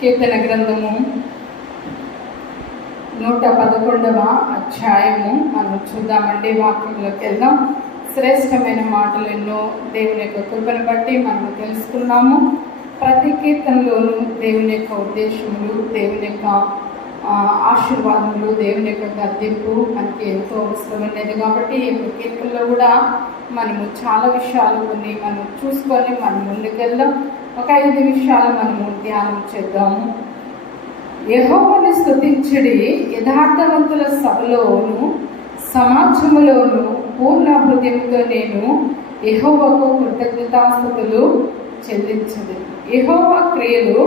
కీర్తన గ్రంథము 111వ అధ్యాయము మనం చూద్దామండి. వాక్యంలోకి వెళ్దాం. శ్రేష్టమైన మాటలు ఎన్నో దేవుని యొక్క కృపను బట్టి మనం తెలుసుకున్నాము. ప్రతి కీర్తనలోనూ దేవుని యొక్క ఉద్దేశములు, దేవుని యొక్క ఆశీర్వాదములు, దేవుని యొక్క గద్దింపు మనకి ఎంతో అవసరమైనది. కాబట్టి ఈ కీర్తనలో కూడా మనము చాలా విషయాలు కొన్ని మనం చూసుకొని మనం ముందుకెళ్దాం. ఒక 5 విషయాలు మనము ధ్యానం చేద్దాము. యెహోవాను స్తుతించుడి, యథార్థవంతుల సభలోను సమాజములోను పూర్ణ హృదయంతో నేను యెహోవాకు కృతజ్ఞతాస్తుతులు చెల్లించదు. యెహోవా క్రియలు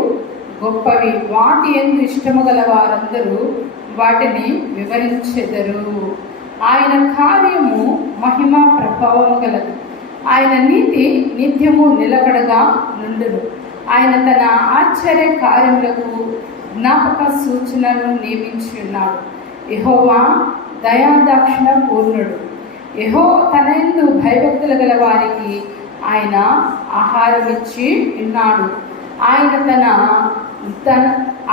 గొప్పవి, వాటి యందు ఇష్టము గల వారందరూ వాటిని వివరించెదరు. ఆయన కార్యము మహిమ ప్రభావము గలదు, ఆయన నీతి నిత్యము నిలకడగా నుండును. ఆయన తన ఆశ్చర్య కార్యములకు జ్ఞాపక సూచనను నియమించి ఉన్నాడు. యెహోవా దయాదాక్షిణ పూర్ణుడు. తన యందు భయభక్తులు గల వారికి ఆయన ఆహారం ఇచ్చి ఉన్నాడు.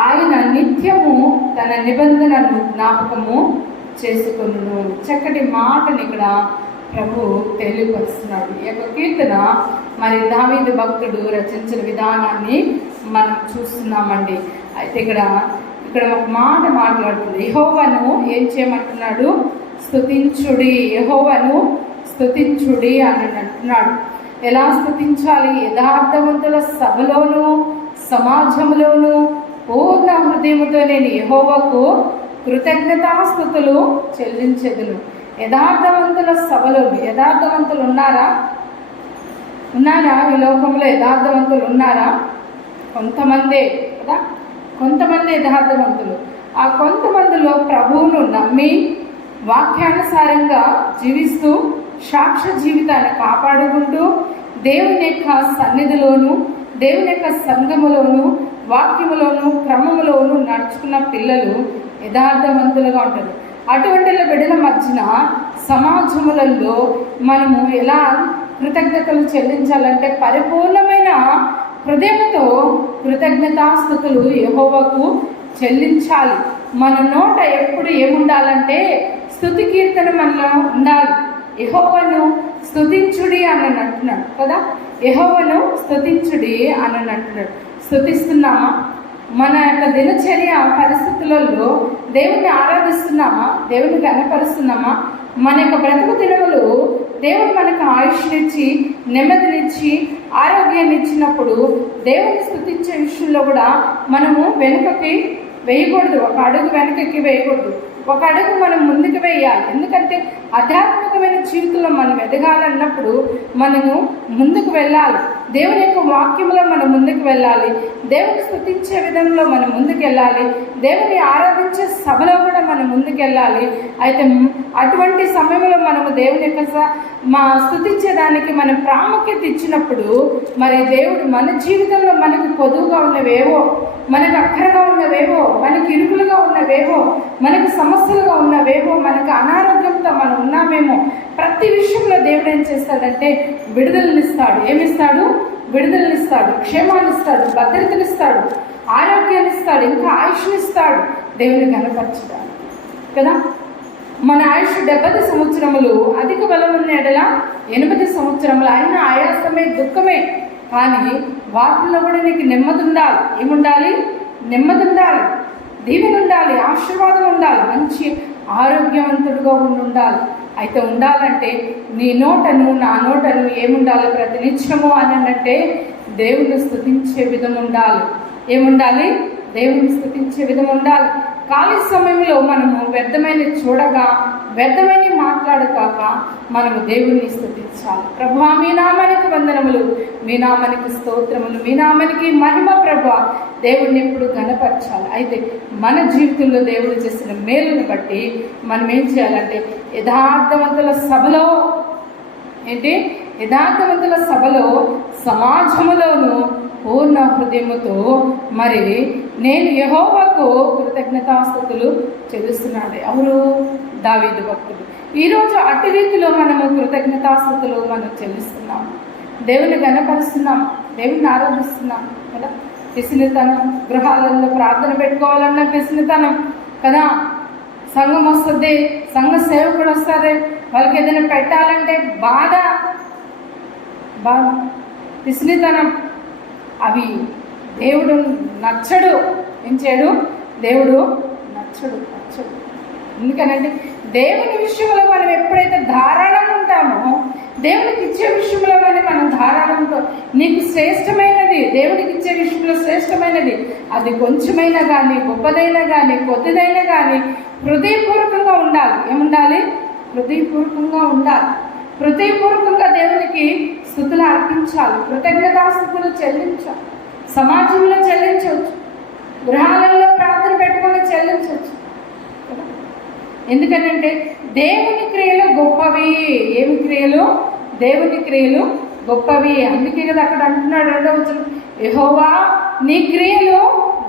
ఆయన నిత్యము తన నిబంధనను జ్ఞాపకము చేసుకొనును. చక్కటి మాటని ఇక్కడ ప్రభు తెలియపరుస్తున్నాడు. ఈ యొక్క కీర్తన మరి దావీదు భక్తుడు రచించిన విధానాన్ని మనం చూస్తున్నామండి. అయితే ఇక్కడ ఒక మాట మాట్లాడుతుంది. యెహోవాను ఏం చేయమంటున్నాడు? స్తుతించుడి. యెహోవాను స్తుతించుడి అని అంటున్నాడు. ఎలా స్తుతించాలి? యథార్థవంతుల సభలోను సమాజంలోను పూర్ణ హృదయముతో నేను యెహోవాకు కృతజ్ఞతాస్తుతులు చెల్లించెదను. యథార్థవంతుల సభలో యథార్థవంతులు ఉన్నారా? ఈ లోకంలో యథార్థవంతులు ఉన్నారా? కొంతమందే కదా, కొంతమంది యథార్థవంతులు. ఆ కొంతమందిలో ప్రభువును నమ్మి వాక్యానుసారంగా జీవిస్తూ సాక్ష్య జీవితాన్ని కాపాడుకుంటూ దేవుని యొక్క సన్నిధిలోను దేవుని యొక్క సంఘములోను వాక్యములోను క్రమములోను నడుచుకున్న పిల్లలు యథార్థవంతులుగా ఉంటారు. అటువంటి బిడ్డల మధ్యన సమాజములలో మనము ఎలా కృతజ్ఞతలు చెల్లించాలంటే పరిపూర్ణమైన హృదయంతో కృతజ్ఞతాస్తుతులు యెహోవాకు చెల్లించాలి. మన నోట ఎప్పుడు ఏముండాలంటే స్తుతి కీర్తన మనలో ఉండాలి. యెహోవాను స్తుతించుడి అని అంటున్నాడు కదా. యెహోవాను స్తుతించుడి అని అంటున్నాడు. స్తుతిస్తున్నామా? మన యొక్క దినచర్య పరిస్థితులలో దేవుని ఆరాధిస్తున్నామా? దేవుని గణపరుస్తున్నామా? మన యొక్క బ్రతుకు దినములు దేవుడు మనకు ఆయుష్నిచ్చి నెమ్మదినిచ్చి ఆరోగ్యాన్ని ఇచ్చినప్పుడు దేవుని స్తుతించే విషయంలో కూడా మనము వెనుకకి వేయకూడదు. ఒక అడుగు వెనుకకి వేయకూడదు, ఒక అడుగు మనం ముందుకు వేయాలి. ఎందుకంటే ఆధ్యాత్మికమైన జీవితంలో మనం ఎదగాలన్నప్పుడు మనము ముందుకు వెళ్ళాలి. దేవుని యొక్క వాక్యంలో మనం ముందుకు వెళ్ళాలి. దేవుని స్తుతించే విధంలో మనం ముందుకు వెళ్ళాలి. దేవుని ఆరాధించే సభలో కూడా మనం ముందుకు వెళ్ళాలి. అయితే అటువంటి సమయంలో మనము దేవుని యొక్క స్తుతించేదానికి మనం ప్రాముఖ్యత ఇచ్చినప్పుడు మరి దేవుడు మన జీవితంలో మనకు పొదువుగా ఉన్నవేవో, మనకు అక్కరగా ఉన్నవేవో, మనకి ఇరుకులుగా ఉన్నవేవో, మనకు సమస్యలుగా ఉన్నవేవో, మనకు అనారోగ్యంతో మనం ఉన్నామేమో, ప్రతి విషయంలో దేవుడు ఏం చేస్తాడంటే విడుదలనిస్తాడు. ఏమిస్తాడు? విడుదలనిస్తాడు, క్షేమాన్నిస్తాడు, భద్రతనిస్తాడు, ఆరోగ్యాన్నిస్తాడు, ఇంకా ఆయుష్నిస్తాడు దేవుని కనపరచడానికి కదా. మన ఆయుష్ 70 సంవత్సరములు, అధిక బలం ఉన్న ఎడల 80 సంవత్సరములు. అయినా ఆయాసమే, దుఃఖమే, కానీ వాటిల్లో కూడా నీకు నెమ్మది ఉండాలి. ఏముండాలి? నెమ్మది ఉండాలి, దీవెన ఉండాలి, ఆశీర్వాదం ఉండాలి, మంచి ఆరోగ్యవంతుడుగా ఉండాలి. అయితే ఉండాలంటే నీ నోటను నా నోటను ఏముండాలి? ప్రతినిత్యము అని అంటే దేవుని స్తుతించే విధం ఉండాలి. ఏముండాలి? దేవుని స్తుతించే విధం ఉండాలి. ఖాళీ సమయంలో మనము వ్యర్థమైన చూడక, వ్యర్థమైన మాట్లాడకాక మనము దేవుని స్తుతించాలి. ప్రభువా, మీ నామానికి వందనములు, మీ నామానికి స్తోత్రములు, మీ నామానికి మహిమ. ప్రభువా, దేవుడిని ఎప్పుడు ఘనపరచాలి. అయితే మన జీవితంలో దేవుడు చేసిన మేలును బట్టి మనం ఏం చేయాలంటే యథార్థవంతుల సభలో యథార్థవంతుల సభలో సమాజములోను పూర్ణ హృదయముతో మరి నేను యెహోవాకు కృతజ్ఞతాస్తుతులు చెల్లిస్తున్నాడు. ఎవరు? దావీదు భక్తుడు. ఈరోజు అట్టి రీతిలో మనము కృతజ్ఞతాస్తుతులు మనం చెల్లిస్తున్నాము. దేవుని గణపరుస్తున్నాం, దేవుని ఆరాధిస్తున్నాం కదా. పిసినితనం, గృహాలలో ప్రార్థన పెట్టుకోవాలన్నా పిసినితనం కదా. సంఘం వస్తుంది, సంఘ సేవకుడు వస్తుంది, వాళ్ళకి ఏదైనా పెట్టాలంటే బాధ, పిసినితనం. అవి దేవుడు నచ్చడు. ఏం చేయడు? దేవుడు నచ్చడు. ఎందుకనంటే దేవుని విషయంలో మనం ఎప్పుడైతే ధారాళంగా ఉంటామో, దేవునికి ఇచ్చే విషయంలో కానీ మనం ధారాళంతో, నీకు శ్రేష్టమైనది దేవుడికి ఇచ్చే విషయంలో శ్రేష్టమైనది, అది కొంచెమైనా కానీ, గొప్పదైనా కానీ, కొద్దిదైనా కానీ హృదయపూర్వకంగా ఉండాలి. ఏముండాలి? హృదయపూర్వకంగా ఉండాలి. హృదయపూర్వకంగా దేవునికి స్తుతులు అర్పించాలి, కృతజ్ఞతాస్తుతులు చెల్లించాలి. సమాజంలో చెల్లించవచ్చు, గృహాలలో ప్రార్థన పెట్టుకొని చెల్లించవచ్చు. ఎందుకంటే దేవుని క్రియలు గొప్పవి. ఏమి క్రియలు? దేవుని క్రియలు గొప్పవి. అందుకే కదా అక్కడ అంటున్నాడు 2వ వచనం, యెహోవా నీ క్రియలు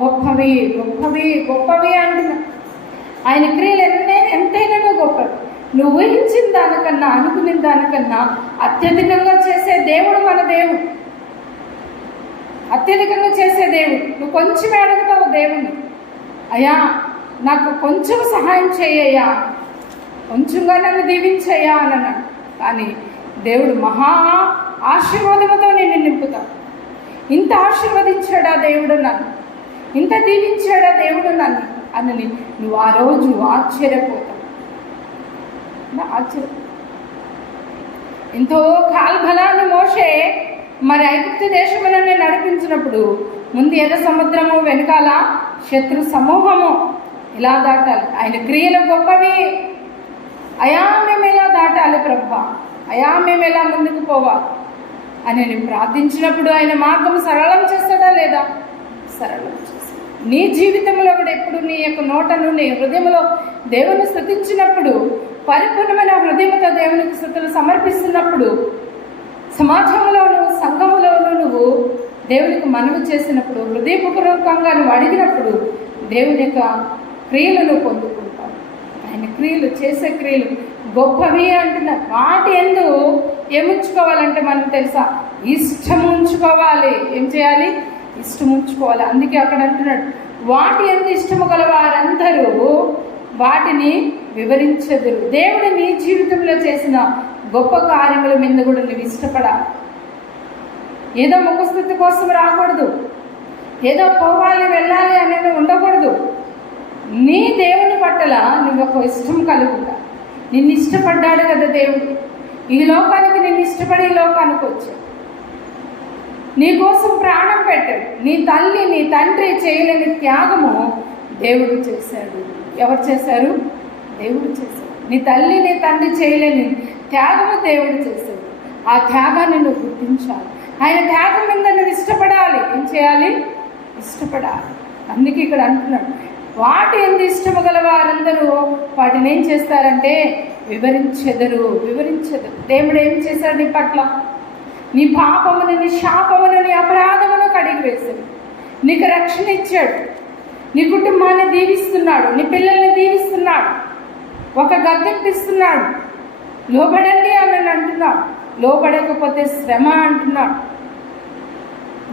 గొప్పవి, గొప్పవి, గొప్పవి అంటున్నా. ఆయన క్రియలు ఎంతైనా గొప్పవి. నువ్వు ఊహించిన దానికన్నా, అనుకునే దానికన్నా అత్యధికంగా చేసే దేవుడు మన దేవుడు. అత్యధికంగా చేసే దేవుడు. నువ్వు కొంచెమే అడుగుతావు దేవుణ్ణి, అయ్యా నాకు కొంచెం సహాయం చేయయ్యా, కొంచెంగా నన్ను దీవించయ్యా అని అన్నాడు. కానీ దేవుడు మహా ఆశీర్వాదముతో నేను నింపుతాను. ఇంత ఆశీర్వదించాడా దేవుడు నన్ను, ఇంత దీవించాడా దేవుడు నన్ను అని నువ్వు ఆ రోజు ఆశ్చర్యపోతావు. ఎంతో కాల్బలాన్ని మోషే మరి ఐగుప్తు దేశముననే నడిపించినప్పుడు ముందు ఎర్ర సముద్రము, వెనకాల శత్రు సమూహము. ఇలా దాటాలి. ఆయన క్రియలు గొప్పవి. అయా మేము ఎలా దాటాలి ప్రభా, అయా మేము ఎలా ముందుకు పోవాలి అని నేను ప్రార్థించినప్పుడు ఆయన మార్గం సరళం చేస్తాడా లేదా? సరళం చేస్తాడు. నీ జీవితంలో కూడా ఎప్పుడు నీ యొక్క నోటను, నీ హృదయంలో దేవుని స్తుతించినప్పుడు, పరిపూర్ణమైన హృదయంతో దేవునికి స్తుతులు సమర్పిస్తున్నప్పుడు, సమాజంలోను సంఘములోను నువ్వు దేవునికి మనవి చేసినప్పుడు, హృదయపూర్వకంగా నువ్వు అడిగినప్పుడు దేవుని యొక్క క్రియలను పొందుకుంటావు. ఆయన క్రియలు, చేసే క్రియలు గొప్పవి అంటున్నా. వాటి ఎందు ఏముంచుకోవాలంటే మనం తెలుసా? ఇష్టం ఉంచుకోవాలి. ఏం చేయాలి? ఇష్టం ఉంచుకోవాలి. అందుకే అక్కడ అంటున్నాడు, వాటి ఎందు ఇష్టము గల వారందరూ వాటిని వివరించెదరు. దేవుడు నీ జీవితంలో చేసిన గొప్ప కార్యముల మీద కూడా నువ్వు ఇష్టపడాలి. ఏదో ముఖస్థుతి కోసం రాకూడదు, ఏదో పోవాలి వెళ్ళాలి అనేది ఉండకూడదు. నీ దేవుని పట్ల నువ్వు ఒక ఇష్టం కలుగుతా. నిన్ను ఇష్టపడ్డాడు కదా దేవుడు. ఈ లోకానికి నిన్ను ఇష్టపడి ఈ లోకానికి వచ్చాడు. నీ కోసం ప్రాణం పెట్టాడు. నీ తల్లి, నీ తండ్రి చేయలేని త్యాగము దేవుడు చేశాడు. ఎవరు చేశారు? దేవుడు చేశాడు. నీ తల్లి, నీ తండ్రి చేయలేని త్యాగము దేవుడు చేశాడు. ఆ త్యాగాన్ని నువ్వు గుర్తించాలి. ఆయన త్యాగం మీద నువ్వు ఇష్టపడాలి. ఏం చేయాలి? ఇష్టపడాలి. అందుకే ఇక్కడ అంటున్నాడు, వాటి ఎందు ఇష్టము గల వారందరూ వాటిని ఏం చేస్తారంటే వివరించెదరు. దేవుడు ఏం చేశాడు నీ పట్ల? నీ పాపమును, నీ శాపమును, నీ అపరాధమును కడిగి వేశాడు. నీకు రక్షణ ఇచ్చాడు. నీ కుటుంబాన్ని దీవిస్తున్నాడు. నీ పిల్లల్ని దీవిస్తున్నాడు. ఒక గద్దెప్పిస్తున్నాడు. లోబడండి అని అంటున్నాడు. లోబడకపోతే శ్రమ అంటున్నాడు.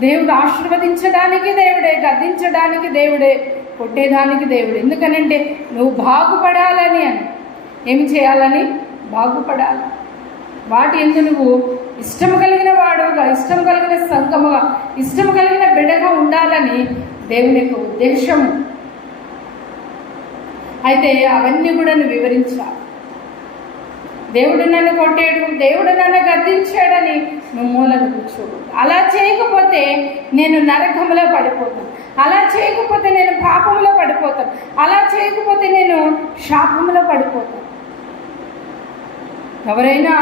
దేవుడు ఆశీర్వదించడానికి దేవుడే, గద్దించడానికి దేవుడే, కొట్టేదానికి దేవుడు. ఎందుకనంటే నువ్వు బాగుపడాలని అని. ఏమి చేయాలని? బాగుపడాలి. వాటి ఎందు నువ్వు ఇష్టము కలిగిన వాడుగా, ఇష్టం కలిగిన సంఘముగా, ఇష్టం కలిగిన బిడ్డగా ఉండాలని దేవుని యొక్క ఉద్దేశము. అయితే అవన్నీ కూడా నువ్వు వివరించాలి. దేవుడు నన్ను కొట్టాడు, దేవుడు నన్ను గద్దించాడని నువ్వు మూలను కూర్చోడు. అలా చేయకపోతే నేను నరకంలో పడిపోతాను, అలా చేయకపోతే నేను పాపంలో పడిపోతాను, అలా చేయకపోతే నేను శాపంలో పడిపోతాను. ఎవరైనా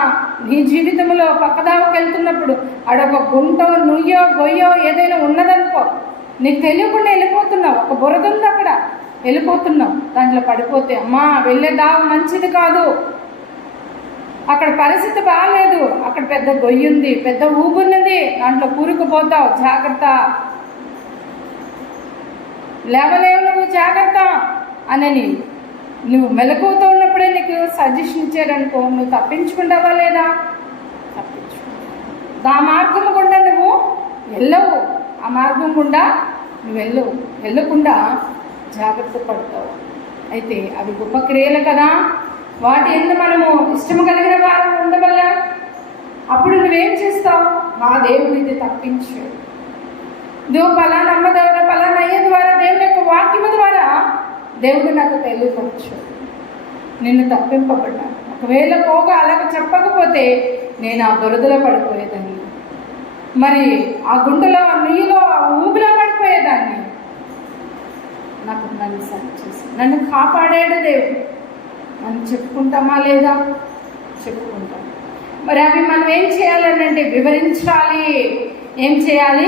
నీ జీవితంలో పక్కదావకి వెళ్తున్నప్పుడు ఆడొక గుంటో, నుయ్యో, గొయ్యో ఏదైనా ఉన్నదనుకో, నీకు తెలియకుండా వెళ్ళిపోతున్నావు. ఒక బురద ఉంది అక్కడ, వెళ్ళిపోతున్నావు. దాంట్లో పడిపోతే అమ్మా వెళ్ళే దావ మంచిది కాదు, అక్కడ పరిస్థితి బాగాలేదు, అక్కడ పెద్ద గొయ్యి ఉంది, పెద్ద ఊగున్నది, దాంట్లో కూరుకుపోతావు, జాగ్రత్త, లేవలేవు నువ్వు, జాగ్రత్త అని నువ్వు మెలకువతో ఉన్నప్పుడే నీకు సజెషన్ ఇచ్చారనుకో, నువ్వు తప్పించుకుంటావా లేదా? తప్పించుకుంటావు. ఆ మార్గం గుండా నువ్వు వెళ్ళవు, ఆ మార్గం గుండా నువ్వు వెళ్ళకుండా జాగ్రత్త పడతావు. అయితే అవి గొప్ప క్రియలు కదా, వాటి ఎందు మనము ఇష్టము కలిగిన వారు ఉండవల్ల అప్పుడు నువ్వేం చేస్తావు? నా దేవుడు ఇది తప్పించాడు, నువ్వు పలానా అమ్మ ద్వారా పలానా అయ్య ద్వారా దేవుని యొక్క వాక్యము ద్వారా దేవుడు నాకు తెలియపరచాడు, నిన్ను తప్పింపబడ్డాను. ఒకవేళ పోగా అలాగ చెప్పకపోతే నేను ఆ బురదలో పడిపోయేదాన్ని, మరి ఆ గుండెలో నీలో ఊబిలో పడిపోయేదాన్ని. నన్ను సరి చేసి నన్ను కాపాడాడు దేవుడు మనం చెప్పుకుంటామా లేదా? చెప్పుకుంటాం. మరి అవి మనం ఏం చేయాలనంటే వివరించాలి. ఏం చేయాలి?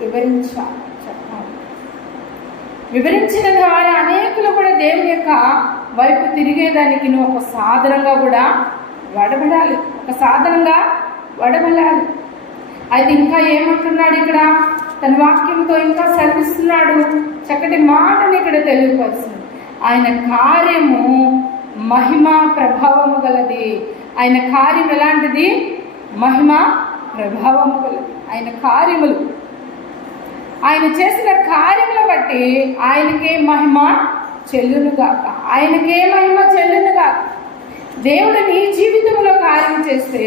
వివరించాలి, చెప్పాలి. వివరించిన ద్వారా అనేకులు కూడా దేవుని యొక్క వైపు తిరిగేదానికి నువ్వు ఒక సాధనంగా కూడా వాడబడాలి, ఒక సాధనంగా వాడబడాలి. అయితే ఇంకా ఏమంటున్నాడు ఇక్కడ? తన వాక్యంతో ఇంకా సెలవిస్తున్నాడు, చక్కటి మాటని ఇక్కడ తెలియపరుస్తుంది. ఆయన కార్యము మహిమ ప్రభావము గలది. ఆయన కార్యం ఎలాంటిది? మహిమ ప్రభావము గలది. ఆయన కార్యములు, ఆయన చేసిన కార్యములు బట్టి ఆయనకే మహిమ చెల్లునుగాక, ఆయనకే మహిమ చెల్లునుగాక. దేవుడు నీ జీవితంలో కార్యం చేస్తే,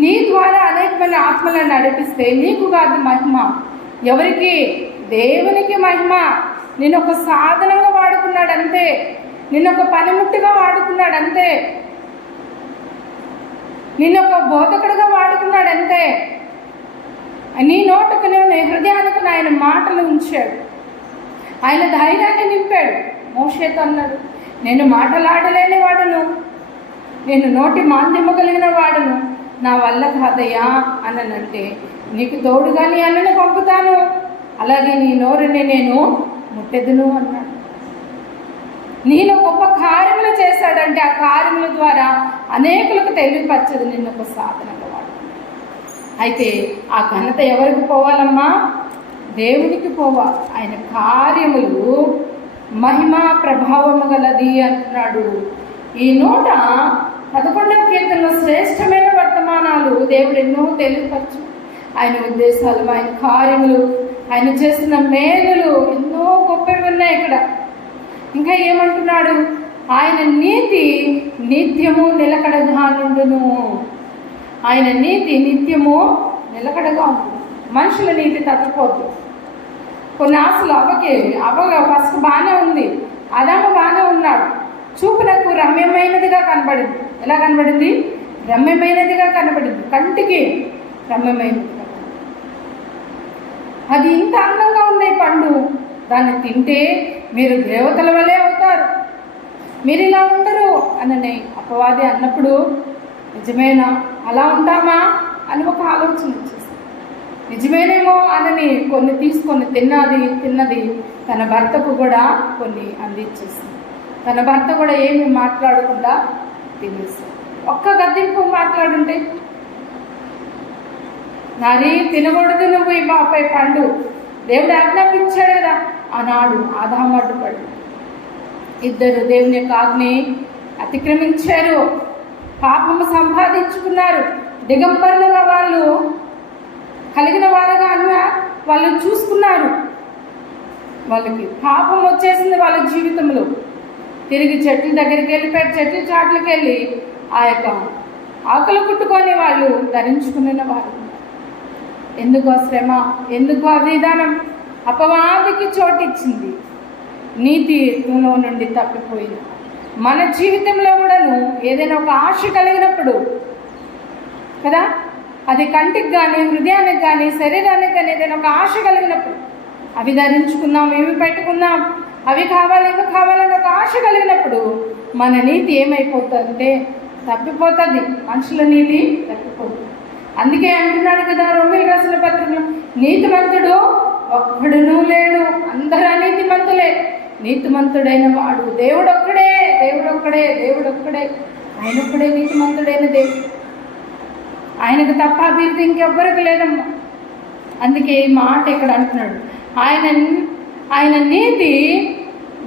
నీ ద్వారా అనేకమైన ఆత్మలను నడిపిస్తే నీకు కాదు మహిమ, ఎవరికి? దేవునికి మహిమ. నేను ఒక సాధనంగా వాడుకున్నాడు అంతే, నిన్న ఒక పనిముట్టుగా వాడుకున్నాడు అంతే, నిన్న ఒక బోధకుడుగా వాడుకున్నాడు అంతే. నీ నోటుకు నీ హృదయానికి ఆయన మాటలు ఉంచాడు, ఆయన ధైర్యాన్ని నింపాడు. మోషేతో అన్నాడు, నేను మాటలాడలేని వాడును, నేను నోటి మాంద్యము కలిగిన వాడును, నా వల్ల కాదయ్యా అనంటే నీకు తోడుగా నీ అన్నను పంపుతాను, అలాగే నీ నోరుని నేను ముట్టెదును అన్నాడు. నేను గొప్ప కార్యములు చేశాడంటే ఆ కార్యముల ద్వారా అనేకులకు తెలియపరచదు నిన్ను ఒక సాధనంగా వాడు. అయితే ఆ ఘనత ఎవరికి పోవాలమ్మా? దేవునికి పోవాలి. ఆయన కార్యములు మహిమ ప్రభావము గలది అంటున్నాడు. ఈ 111వ కీర్తనలో శ్రేష్టమైన వర్తమానాలు దేవుడు ఎన్నో తెలియపరచు. ఆయన ఉద్దేశాలు, ఆయన కార్యములు, ఆయన చేసిన మేలులు ఎన్నో గొప్పవి ఉన్నాయి ఇక్కడ. ఇంకా ఏమంటున్నాడు? ఆయన నీతి నిత్యము నిలకడగా నుండును. ఆయన నీతి నిత్యము నిలకడగా ఉంటుంది. మనుషుల నీతి తగ్గిపోద్దు. కొన్ని ఆశలు అవ్వగా ఫస్ట్ బాగానే ఉంది, అదామ బాగానే ఉన్నాడు, చూపునకు రమ్యమైనదిగా కనబడింది. ఎలా కనబడింది? రమ్యమైనదిగా కనబడింది, కంటికి రమ్యమైనదిగా. అది ఇంత అందంగా ఉంది పండు, దాన్ని తింటే మీరు దేవతల వలె అవుతారు, మీరు ఇలా ఉండరు అని అపవాది అన్నప్పుడు నిజమేనా, అలా ఉంటామా అని ఒక ఆలోచన వచ్చేసి నిజమేనేమో అని కొన్ని తీసుకొని తిన్నది తన భర్తకు కూడా కొన్ని అందించేసింది. తన భర్త కూడా ఏమి మాట్లాడకుండా తినేసింది. ఒక్క గద్దింపు మాట్లాడుంటే, నారీ తినకూడదు నువ్వు ఈ బాపై పండు, దేవుడు ఆజ్ఞాపించాడు కదా. ఆనాడు ఆదాము అడ్డుపడు, ఇద్దరు దేవుని యొక్క ఆజ్ఞని అతిక్రమించారు, పాపము సంపాదించుకున్నారు. దిగంబరులుగా వాళ్ళు కలిగిన వారుగా వాళ్ళు చూసుకున్నారు. వాళ్ళకి పాపం వచ్చేసింది వాళ్ళ జీవితంలో. తిరిగి చెట్ల దగ్గరికి వెళ్ళిపోయారు, చెట్ల చాట్లకి వెళ్ళి ఆ యొక్క ఆకులు కుట్టుకొని వాళ్ళు ధరించుకున్న వారు. ఎందుకు శ్రమ, ఎందుకు అవిధానం? అపవాదికి చోటిచ్చింది, నీతిలో నుండి తప్పిపోయింది. మన జీవితంలో కూడాను ఏదైనా ఒక ఆశ కలిగినప్పుడు కదా, అది కంటికి కానీ హృదయానికి కానీ శరీరానికి కానీ ఏదైనా ఒక ఆశ కలిగినప్పుడు అవి ధరించుకుందాం, ఇవి పెట్టుకుందాం, అవి కావాలి ఇవి కావాలని ఒక ఆశ కలిగినప్పుడు మన నీతి ఏమైపోతుందంటే తప్పిపోతుంది. మనుషుల నీతి తప్పిపోతుంది. అందుకే అంటున్నాడు కదా రోమీయులకు రాసిన పత్రికలో, నీతిమంతుడు ఒక్కడునూ లేడు, అందరూ అనీతిమంతులే, నీతిమంతుడైన వాడు దేవుడొక్కడే, దేవుడొక్కడే, దేవుడొక్కడే, ఆయనొక్కడే నీతిమంతుడైన దేవుడు. ఆయనకు తప్ప అభివృద్ధి ఇంకెవ్వరికి లేదమ్మా. అందుకే ఈ మాట ఇక్కడ అంటున్నాడు, ఆయన నీతి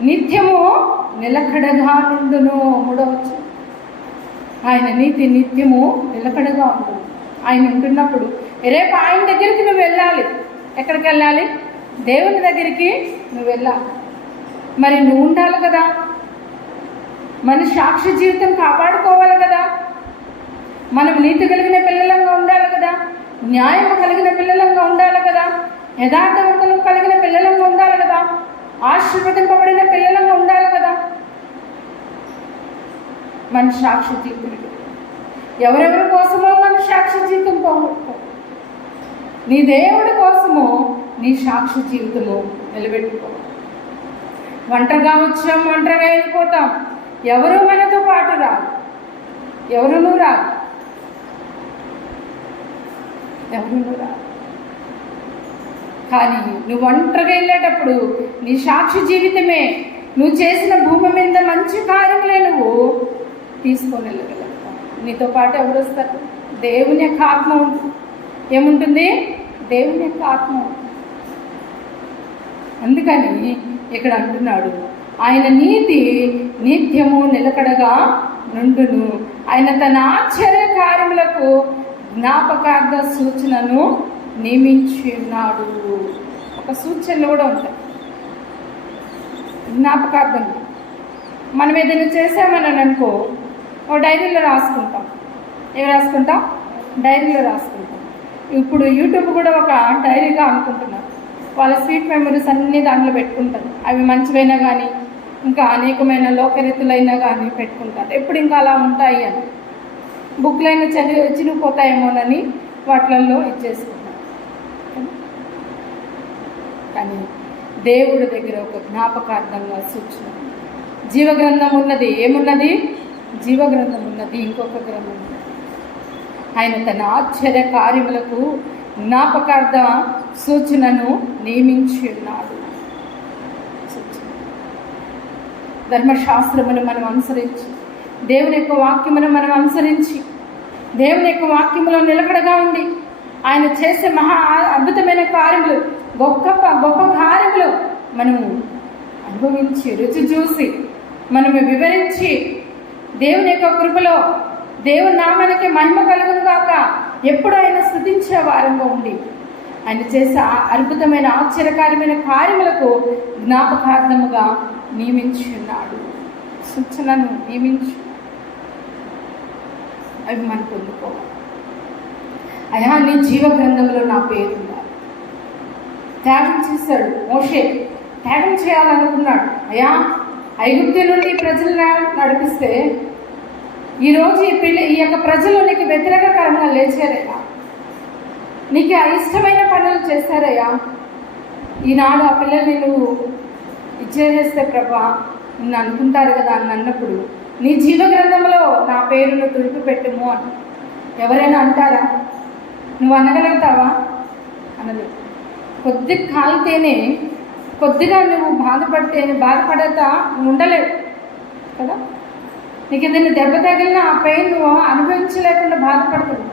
నిత్యము నిలకడగా నుండును. 3వ ఆయన నీతి నిత్యము నిలకడగా ఉంటుంది. ఆయన ఉంటున్నప్పుడు రేపు ఆయన దగ్గరికి నువ్వు వెళ్ళాలి. ఎక్కడికి వెళ్ళాలి? దేవుని దగ్గరికి నువ్వు వెళ్ళాలి. మరి నువ్వు ఉండాలి కదా, మన సాక్షి జీవితం కాపాడుకోవాలి కదా, మనం నీతి కలిగిన పిల్లలంగా ఉండాలి కదా, న్యాయం కలిగిన పిల్లలంగా ఉండాలి కదా, యథార్థవంతులు కలిగిన పిల్లలంగా ఉండాలి కదా, ఆశీర్వదింపబడిన పిల్లలంగా ఉండాలి కదా. మన సాక్షి జీవితం ఎవరెవరి కోసమో మన సాక్షి జీవితం పోగొట్టుకో. నీ దేవుడి కోసము నీ సాక్షి జీవితము నిలబెట్టుకో. ఒంటరిగా వచ్చాం, ఒంటరిగా వెళ్ళిపోతాం. ఎవరు మనతో పాటు రాదు, ఎవరునూ రాదు, ఎవరునూ రాదు. కానీ నువ్వు ఒంటరిగా వెళ్ళేటప్పుడు నీ సాక్షి జీవితమే, నువ్వు చేసిన భూమి మీద మంచి కార్యములే నువ్వు తీసుకొని వెళ్ళగలుగుతావు. నీతో పాటు ఎవరు వస్తారు? దేవుని యొక్క ఆత్మ ఉంటుంది. ఏముంటుంది? దేవుని యొక్క ఆత్మ ఉంటుంది. అందుకని ఇక్కడ అంటున్నాడు, ఆయన నీతి నిత్యము నిలకడగా నుండును, ఆయన తన ఆశ్చర్య కార్యములకు జ్ఞాపకార్థ సూచనను నియమించి ఉన్నాడు. ఒక సూచనలు కూడా ఉంటాయి జ్ఞాపకార్థం. మనం ఏదైనా చేసామని అనుకో, ఓ డైరీలో రాసుకుంటాం. ఏమి రాసుకుంటాం? డైరీలో రాసుకుంటాం. ఇప్పుడు యూట్యూబ్ కూడా ఒక డైరీగా అనుకుంటున్నారు. వాళ్ళ స్వీట్ మెమరీస్ అన్నీ దాంట్లో పెట్టుకుంటారు. అవి మంచివైనా కానీ ఇంకా అనేకమైన లోకరీతులైనా కానీ పెట్టుకుంటారు. ఎప్పుడు ఇంకా అలా ఉంటాయి అని, బుక్లైనా చిరిగిపోతాయేమోనని వాటిల్లో ఇచ్చేసుకుంటారు. కానీ దేవుడి దగ్గర ఒక జ్ఞాపకార్థంగా సూచన, జీవగ్రంథం ఉన్నది. ఏమున్నది? జీవగ్రంథం ఉన్నది. ఇంకొక గ్రంథం ఉన్నది. ఆయన తన ఆశ్చర్య కార్యములకు జ్ఞాపకార్థ సూచనను నియమించి ఉన్నాడు. ధర్మశాస్త్రమును మనం అనుసరించి, దేవుని యొక్క వాక్యమును మనం అనుసరించి, దేవుని యొక్క వాక్యములో నిలకడగా ఉండి, ఆయన చేసే మహా అద్భుతమైన కార్యములు, గొప్ప గొప్ప కార్యములు మనము అనుభవించి, రుచి చూసి, మనము వివరించి, దేవుని యొక్క కృపలో దేవుని నామానికి మహిమ కలుగును గాక ఎప్పుడు ఆయన స్తుతించే వారంగా ఉండి, ఆయన చేసే అద్భుతమైన ఆశ్చర్యకార్యమైన కార్యములకు జ్ఞాపకార్థముగా నియమించి ఉన్నాడు. సూచనను నియమించి అవి మనం పొందుకోవాలి. అయ్యా, నీ జీవ గ్రంథంలో నా పేరు ఉండాలి. త్యాగం చేశాడు మోషే, త్యాగం చేయాలనుకున్నాడు. అయ్యా, ఐగుప్తు నుండి ప్రజలను నడిపిస్తే ఈరోజు ఈ యొక్క ప్రజలు నీకు వ్యతిరేకకరంగా లేచారయ్యా, నీకు ఇష్టమైన పనులు చేశారయ్యా. ఈనాడు ఆ పిల్లల్ని నువ్వు ఇచ్చేసేస్తే ప్రభా నిన్ను అనుకుంటారు కదా అని అన్నప్పుడు, నీ జీవ గ్రంథంలో నా పేరును తుడిపి పెట్టుము అని ఎవరైనా అంటారా? నువ్వు అనగలుగుతావా? అనలేదు. కొద్ది కాలితేనే, కొద్దిగా నువ్వు బాధపడతా ఉండలేవు కదా. నీకు ఏదైనా దెబ్బ తగిలినా ఆ పెయిన్ నువ్వు అనుభవించలేకుండా బాధపడుతుంది.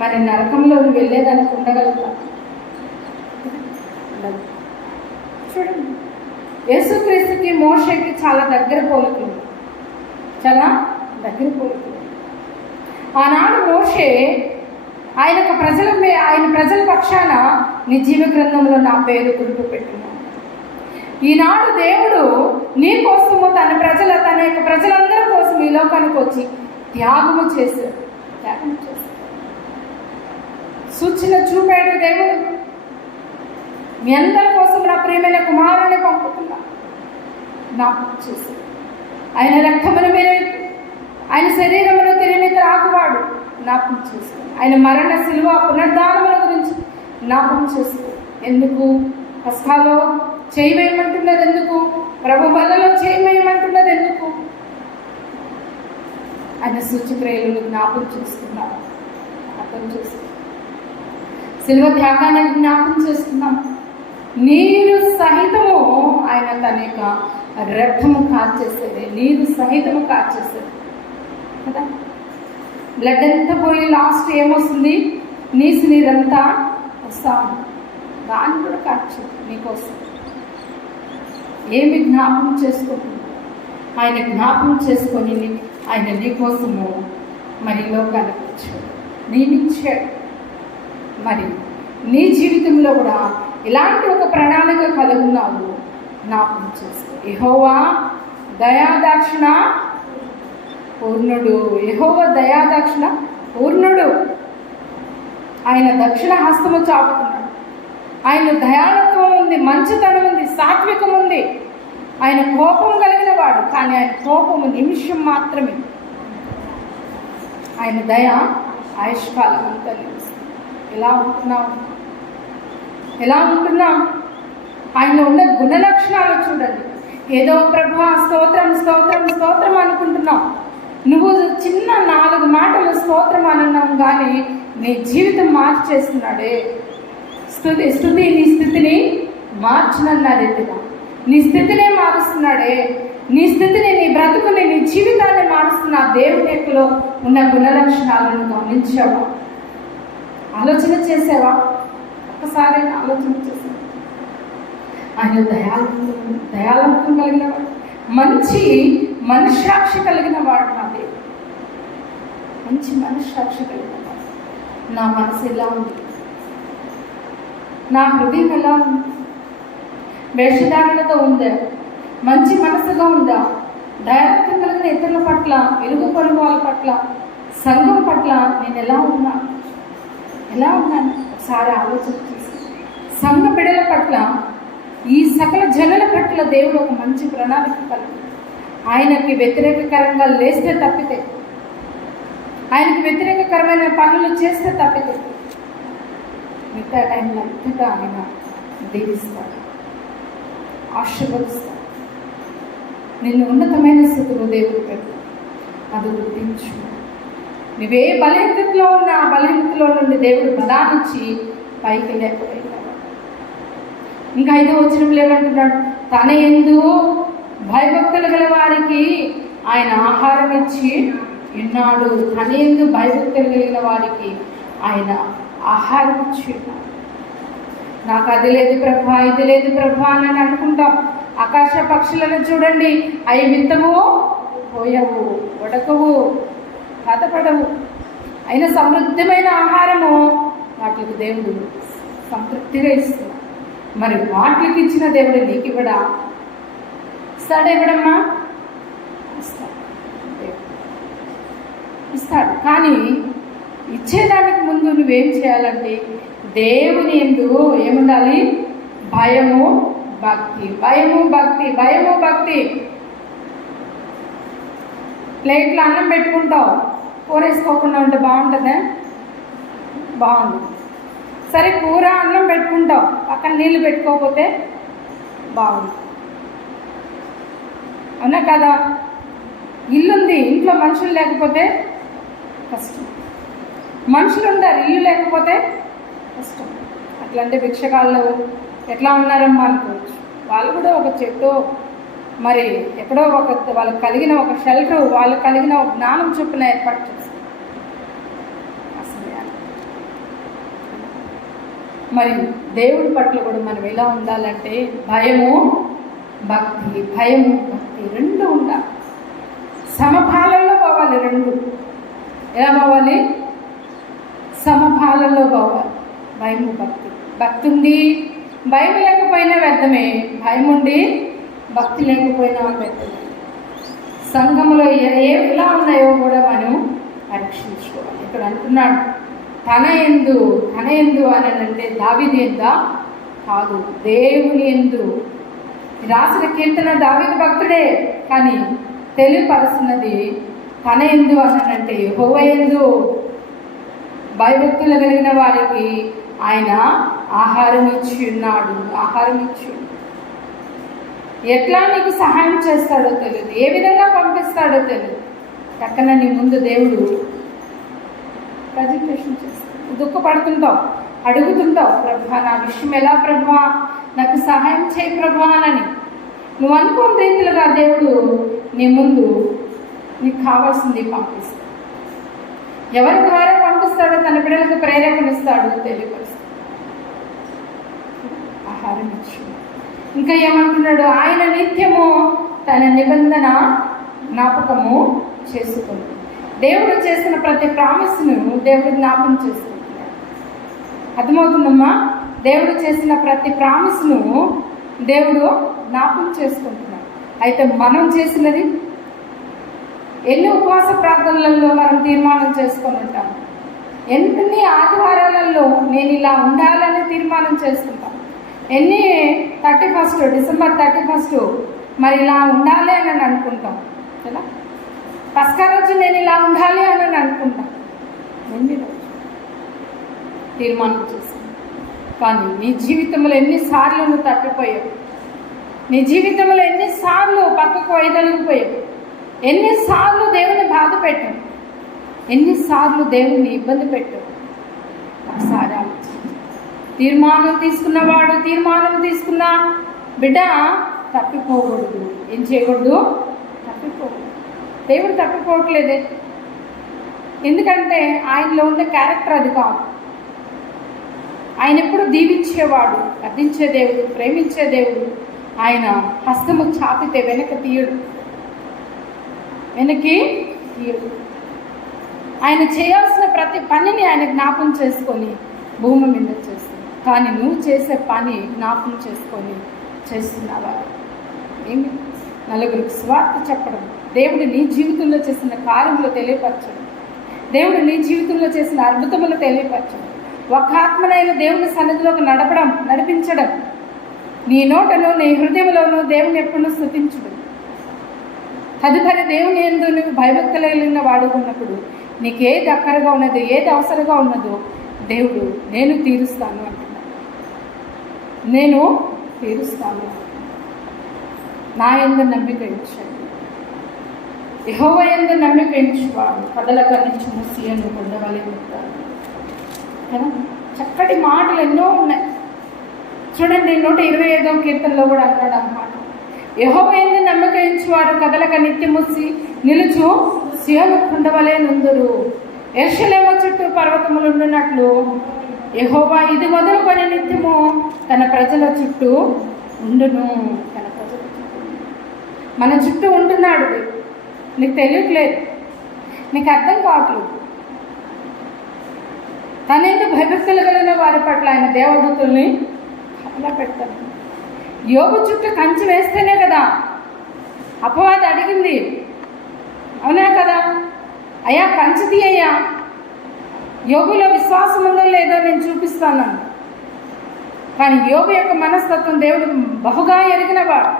మరి నరకంలో నువ్వు వెళ్ళేదానికి ఉండగలుగుతావు? చూడండి, యేసుక్రీస్తుకి మోషేకి చాలా దగ్గర పోలికలు, చాలా దగ్గర పోలికలు. ఆనాడు మోషే ఆయన ప్రజల పక్షాన నీ జీవ గ్రంథంలో నా పేరు గుర్తు పెట్టున్నాను. ఈనాడు దేవుడు నీ కోసము తన యొక్క ప్రజలందరి కోసం ఈ లోకానికి వచ్చి త్యాగము చేశాడు. సూచన చూపాడు దేవుడు. మీ అందరి కోసం నా ప్రియమైన కుమారుని పంపుతున్నా. జ్ఞాపకం చేశాడు. ఆయన రక్తమును మీరు, ఆయన శరీరమును తిరిగి త్రాగువాడు జ్ఞాపకం చేశాడు. ఆయన మరణ శిలువ పునరుద్ధానముల గురించి జ్ఞాపకం చేశాడు. ఎందుకు? పస్కాలో చేయవేయమంటున్నది ఎందుకు? ప్రభు బలలో చేయవేయమంటున్నది ఎందుకు? ఆయన సూచక్రియలను జ్ఞాపకం చేస్తున్నాం, అర్థం చేస్తున్నాం. శిలువ త్యాగాన్ని జ్ఞాపకం చేస్తున్నాం. నీరు సహితము ఆయన తన యొక్క రక్తము కార్చేసేది, నీరు సహితము కార్చేసేది కదా. బ్లడ్ అంతా పోయి లాస్ట్ ఏమొస్తుంది? నీరంతా వస్తాను, దాన్ని కూడా కార్చు నీకోసం. ఏమి జ్ఞాపకం చేసుకుంటున్నా? ఆయన జ్ఞాపకం చేసుకొని ఆయన నీకోసము మరి లోకానికి వచ్చాడు, నియమించాడు. మరి నీ జీవితంలో కూడా ఇలాంటి ఒక ప్రణాళిక కలుగున్నావు జ్ఞాపకం చేసుకో. యెహోవా దయాదాక్షిణ పూర్ణుడు. యెహోవా దయాదాక్షిణ పూర్ణుడు. ఆయన దక్షిణ హస్తము చాపుతున్నాడు. ఆయన దయాళత్వం ఉంది, మంచితనం ఉంది, సాత్వికం ఉంది. ఆయన కోపం కలిగిన వాడు, కానీ ఆయన కోపము నిమిషం మాత్రమే. ఆయన దయ ఆయుష్కాలం అంతా నిలుస్తుంది. ఎలా ఉంటున్నాం? ఆయన ఉన్న గుణలక్షణాలు చూడండి. ఏదో ప్రభువా స్తోత్రం స్తోత్రం స్తోత్రం అనుకుంటున్నాం. నువ్వు చిన్న 4 మాటలు స్తోత్రం అనున్నాం, కానీ నీ జీవితం మార్చేస్తున్నాడే. స్తుతి నీ స్థితిని మార్చునన్నారు ఎత్తుగా. నీ స్థితినే మారుస్తున్నాడే. నీ స్థితిని, నీ బ్రతుకుని, నీ జీవితాన్ని మారుస్తున్న దేవుని యొక్కలో ఉన్న గుణలక్షణాలను గమనించావా? ఆలోచన చేసావా? ఒక్కసారి ఆలోచన చేసావా? ఆయన దయాళత్వం కలిగిన వాడు, మంచి మనస్సాక్షి కలిగిన వాడు. నా దేవుడు మంచి మనస్సాక్షి కలిగిన వాడు. నా మనసు ఎలా ఉంది? నా హృదయం ఎలా ఉంది? వేషధారణతో ఉందా? మంచి మనసుగా ఉందా? దయాళత్వం కలిగిన ఇతరుల పట్ల, ఇరుగు పొరుగు వాళ్ళ పట్ల, సంఘం పట్ల నేను ఎలా ఉన్నాను? ఒకసారి ఆలోచన చేసి, సంఘ బిడ్డల పట్ల, ఈ సకల జనుల పట్ల దేవుడు ఒక మంచి ప్రణాళిక కలిగి, ఆయనకి వ్యతిరేకకరంగా లేస్తే తప్పితే, ఆయనకి వ్యతిరేకకరమైన పనులు చేస్తే తప్పితే, మిగతా టైంలో అంతటా ఆయన దీవిస్తాడు, ఆశీర్వదిస్తాడు. నిన్ను ఉన్నతమైన స్థితిలో దేవుడు పెడతాడు. అది గుర్తించు. నువ్వే బలహీనతలో ఉన్న ఆ బలహీనతలో నుండి దేవుడు బలాన్నిచ్చి పైకి లేకపోయినాడు. ఇంకా 5వ వచనంలో ఏమంటున్నాడు? తన యందు భయభక్తులు గల వారికి ఆయన ఆహారం ఇచ్చి ఉన్నాడు. తన యందు భయభక్తులు కలిగిన వారికి ఆయన ఆహారం ఇచ్చి ఉన్నాడు. నాకు అది లేదు ప్రభా, ఇది లేదు ప్రభా అని అనుకుంటాం. ఆకాశ పక్షులను చూడండి, అవి విత్తవు, పోయవు, ఉడకవు, బాధపడవు. అయిన సమృద్ధమైన ఆహారము వాటికి దేవుడు సంతృప్తిగా ఇస్తున్నాడు. మరి వాటికి ఇచ్చిన దేవుడు నీకు ఇవ్వడా? ఇస్తాడు. ఇవ్వడమ్మా? ఇస్తాడు. కానీ ఇచ్చేదానికి ముందు నువ్వేం చేయాలంటే దేవుని యందు ఏముండాలి? భయము భక్తి. భయము భక్తి. భయము భక్తి. ప్లేట్లో అన్నం పెట్టుకుంటావు, కూర వేసుకోకుండా ఉంటే బాగుంటుందా? బాగుంది. సరే, కూర అన్నం పెట్టుకుంటావు, పక్కన నీళ్ళు పెట్టుకోకపోతే బాగుంది. అవునా కదా? ఇల్లుంది, ఇంట్లో మనుషులు లేకపోతే కష్టం. మనుషులు ఉంటారు, ఇల్లు లేకపోతే కష్టం. అట్లాంటి భిక్షగాళ్ళు ఎట్లా ఉన్నారమ్మా అనుకోవచ్చు. వాళ్ళు కూడా ఒక చెట్టు, మరి ఎక్కడో ఒక వాళ్ళకి కలిగిన ఒక షెల్టర్, వాళ్ళకి కలిగిన ఒక జ్ఞానం చొప్పున ఏర్పాటు చేస్తారు. అసలు మరి దేవుడి పట్ల కూడా మనం ఎలా ఉండాలంటే భయము భక్తి. భయము భక్తి రెండు ఉండాలి. సమపాలనలో పోవాలి. రెండు ఎలా పోవాలి? సమపాలనలో పోవాలి. భయము భక్తి. భక్తి ఉంది, భయం లేకపోయినా వ్యర్థమే. భయం ఉండి భక్తి లేకపోయినా వ్యర్థమే. సంఘంలో ఎలా ఉన్నాయో కూడా మనం పరీక్షించుకోవాలి. ఇక్కడ అంటున్నాడు తన యందు అని అంటే దావీదు యందా కాదు, దేవుని యందు. రాసిన కీర్తన దావీదు భక్తుడే, కానీ తెలియపరుస్తున్నది తన యందు అని అంటే యెహోవా యందు భయభక్తులు కలిగిన వారికి ఆయన ఆహారం ఇచ్చి ఉన్నాడు. ఆహారం ఇచ్చి ఎట్లా నీకు సహాయం చేస్తాడో తెలియదు, ఏ విధంగా పంపిస్తాడో తెలియదు. పక్కన నీ ముందు దేవుడు ప్రజెంటేషన్ చేస్తాడు. దుఃఖపడుతుంటావు, అడుగుతుంటావు, ప్రభా నా విషయం ఎలా ప్రభా, నాకు సహాయం చేయి ప్రభా అని. నువ్వు అనుకోని రీతిలుగా దేవుడు నీ ముందు నీకు కావాల్సింది పంపిస్తాడు. ఎవరి ద్వారా పంపిస్తాడో తన బిడ్డలకు ప్రేరేపణిస్తాడు, తెలియపరుస్తాడు. ఆహారం ఇచ్చి ఇంకా ఏమంటున్నాడు? ఆయన నిత్యము తన నిబంధన జ్ఞాపకము చేసుకుంది. దేవుడు చేసిన ప్రతి ప్రామిస్ను దేవుడు జ్ఞాపకం చేసుకుంటున్నాడు. అర్థమవుతుందమ్మా? దేవుడు చేసిన ప్రతి ప్రామిస్ను దేవుడు జ్ఞాపకం చేసుకుంటున్నాడు. అయితే మనం చేసినది ఎన్ని ఉపవాస ప్రార్థనలలో మనం తీర్మానం చేసుకొని ఉంటాం, ఎన్ని ఆదివారాలలో నేను ఇలా ఉండాలని తీర్మానం చేసుకుంటాం, ఎన్ని 31 డిసెంబర్ 31 మరి ఇలా ఉండాలి అని అనుకుంటాం కదా. పస్కా రోజు నేను ఇలా ఉండాలి అని అనుకుంటాం. ఎన్ని రోజు తీర్మానం చేసుకుంటాం. కానీ నీ జీవితంలో ఎన్నిసార్లు నువ్వు తప్పిపోయావు, నీ జీవితంలో ఎన్నిసార్లు పక్కకు వైదొలిగిపోయావు, ఎన్నిసార్లు దేవుని బాధ పెట్టావు, ఎన్నిసార్లు దేవుని ఇబ్బంది పెట్టావు. ఒకసారి ఆలోచించు. తీర్మానం తీసుకున్న బిడ్డ తప్పిపోకూడదు. ఏం చేయకూడదు? తప్పిపోకూడదు. దేవుడు తప్పిపోవట్లేదే, ఎందుకంటే ఆయనలో ఉన్న క్యారెక్టర్ అది కాదు. ఆయన ఎప్పుడు దీవించేవాడు, గద్దించే దేవుడు, ప్రేమించే దేవుడు. ఆయన హస్తము చాపితే వెనక్కి తీయడు. ఆయన చేయాల్సిన ప్రతి పనిని ఆయన జ్ఞాపకం చేసుకొని భూమి మీద చేస్తుంది. కానీ నువ్వు చేసే పని జ్ఞాపకం చేసుకొని చేస్తున్నావా? ఏమి? నలుగురికి స్వార్థ చెప్పడం, దేవుడు నీ జీవితంలో చేసిన కార్యములు తెలియపరచడం, దేవుడు నీ జీవితంలో చేసిన అద్భుతములు తెలియపరచడం, ఒక ఆత్మనైన దేవుని సన్నిధిలోకి నడిపించడం, నీ నోటను నీ హృదయంలోనూ దేవుని ఎప్పుడు స్తుతించడం. తదుపరి దేవుని యందు నువ్వు భయభక్తులు కలిగిన వాడుకున్నప్పుడు నీకు ఏది అక్కరగా ఉన్నదో, ఏది అవసరంగా ఉన్నదో దేవుడు నేను తీరుస్తాను అంటున్నాడు. నేను తీరుస్తాను. నా యందు నమ్మిక ఉంచండి. యెహోవా యందు నమ్మిక ఉంచువాడు కదలక నిత్యము సీయోను కొండవలె ఉంటాడు కదా. చక్కటి మాటలు ఎన్నో ఉన్నాయి చూడండి. 125వ కీర్తనలో కూడా అన్నాడు అన్నమాట, యెహోవా యందు నమ్మిక ఉంచువారు కదలక నిత్యము నిలుచు సీయోను కొండవలె నుందురు. యెరూషలేము చుట్టూ పర్వతములు ఉండునట్లు యెహోవా ఇది మొదలుకొని నిత్యము తన ప్రజల చుట్టూ ఉండును. తన ప్రజల చుట్టూ మన చుట్టూ ఉంటున్నాడు. నీకు తెలియట్లేదు, నీకు అర్థం కావట్లేదు. తనేందు భయభక్తులు కలిగిన వారి పట్ల ఆయన దేవదూతుల్ని అలా పెడతాను. యోబు చుట్టూ కంచె వేస్తేనే కదా అపవాది అడిగింది, అవునా కదా? అయ్యా కంచె తీయ్యా, యోబులో విశ్వాసం ఉందో లేదో నేను చూపిస్తాను. కానీ యోబు యొక్క మనస్తత్వం దేవుడు బహుగా ఎరిగినవాడు.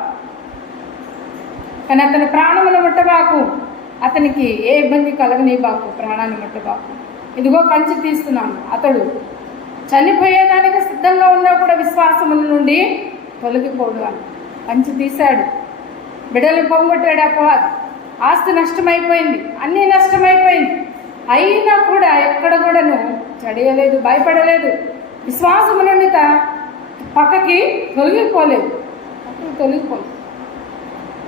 కానీ అతని ప్రాణమును ముట్టబాకు, అతనికి ఏ ఇబ్బంది కలగనీబాకు, ప్రాణాన్ని ముట్టబాకు. ఇదిగో కంచె తీస్తున్నాను. అతడు చనిపోయేదానికి సిద్ధంగా ఉన్నా కూడా విశ్వాసముల నుండి తొలగిపోడు అని కంచె తీశాడు. బిడ్డలు పొంగొట్టాడు అపవాది. ఆస్తి నష్టమైపోయింది, అన్నీ నష్టమైపోయింది. అయినా కూడా ఎక్కడ కూడాను చడియలేదు, భయపడలేదు. విశ్వాసము నుండి పక్కకి తొలగిపోలేదు.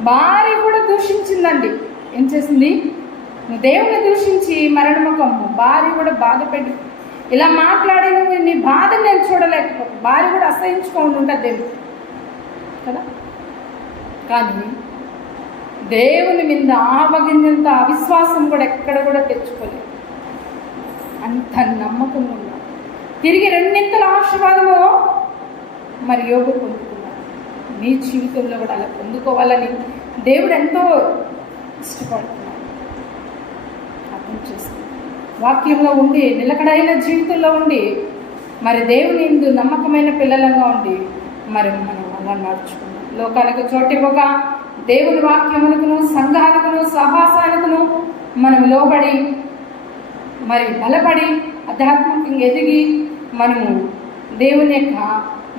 భార్య కూడా దూషించిందండి. ఏం చేసింది? నువ్వు దేవుని దూషించి మరణముఖము. భార్య కూడా బాధపెట్టి ఇలా మాట్లాడి నువ్వు నీ బాధను నేను చూడలేకపోతే భార్య కూడా అసహించుకోండి ఉంటుంది దేవుడు కదా. కానీ దేవుని మీద ఆవగింజంత అవిశ్వాసం కూడా ఎక్కడ కూడా తెచ్చుకోలేదు. అంత నమ్మకంగా ఉన్నాడు. తిరిగి రెండింతల ఆశీర్వాదము మరి యోబు పొందుకున్నాడు. నీ జీవితంలో కూడా అలా పొందుకోవాలని దేవుడు ఎంతో ఇష్టపడుతున్నాడు. అర్థం చేసుకుంటాడు. వాక్యంలో ఉండి నిలకడైన జీవితంలో ఉండి మరి దేవుని యందు నమ్మకమైన పిల్లలంగా ఉండి మరి మనం అలా నడుచుకున్నాం. లోకానికి చోటివ్వక దేవుని వాక్యమునకును సంఘాలకును సహవాసాలకును మనం లోబడి మరి బలపడి ఆధ్యాత్మికంగా ఎదిగి మనము దేవుని యొక్క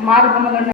మార్గములను